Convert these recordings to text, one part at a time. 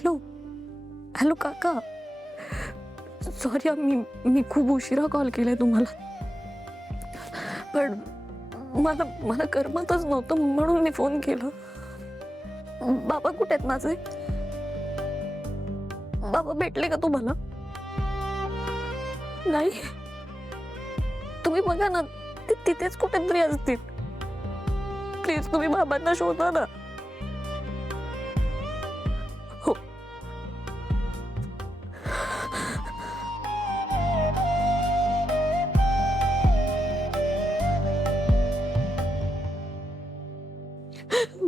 Hello hello काका, sorry मी खूप उशिरा कॉल केलाय तुम्हाला, पण मला मला करमतच नव्हतं म्हणून मी फोन केला. बाबा कुठे आहेत माझे? बाबा भेटले का तुम्हाला? नाही, तुम्ही बघा ना, ते तिथेच कुठेतरी असतील. प्लीज तुम्ही बाबांना शोधा ना. हो.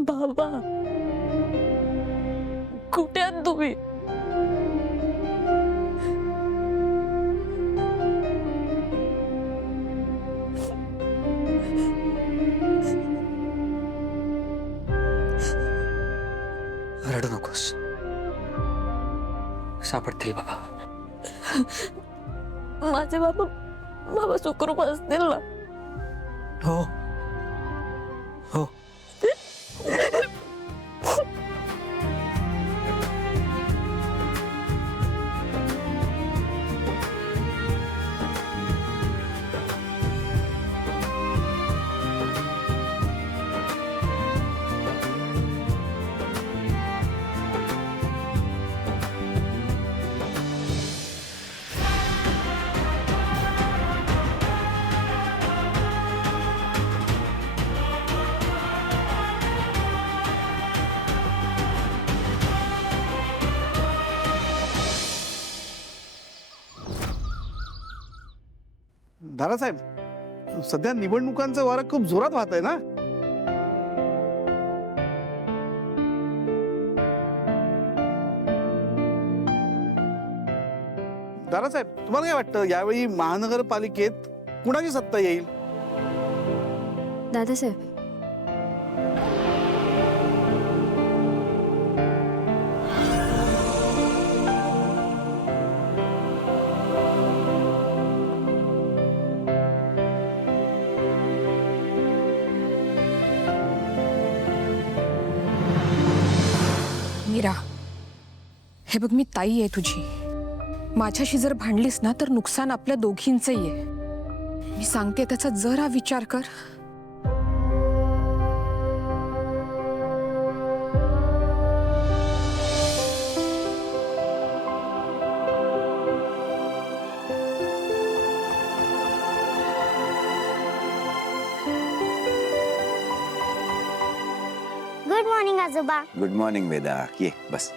बाबा कुठे आहात तुम्ही? रडू नकोस, सापडतील बाबा. माझे बाबा बाबा सुखरूप असतील ना? हो हो. दादासाहेब, सध्या निवडणुकांचं वारं खूप जोरात वाहत आहे ना? दादासाहेब, तुम्हाला काय वाटतं यावेळी महानगरपालिकेत कुणाची सत्ता येईल? दादासाहेब, मीरा, हे बघ, मी ताई आहे तुझी. माझ्याशी जर भांडलीस ना तर नुकसान आपल्या दोघींचंही आहे. मी सांगते त्याचा जरा विचार कर. गुड मॉर्निंग आजोबा. गुड मॉर्निंग वेदा, ये बस.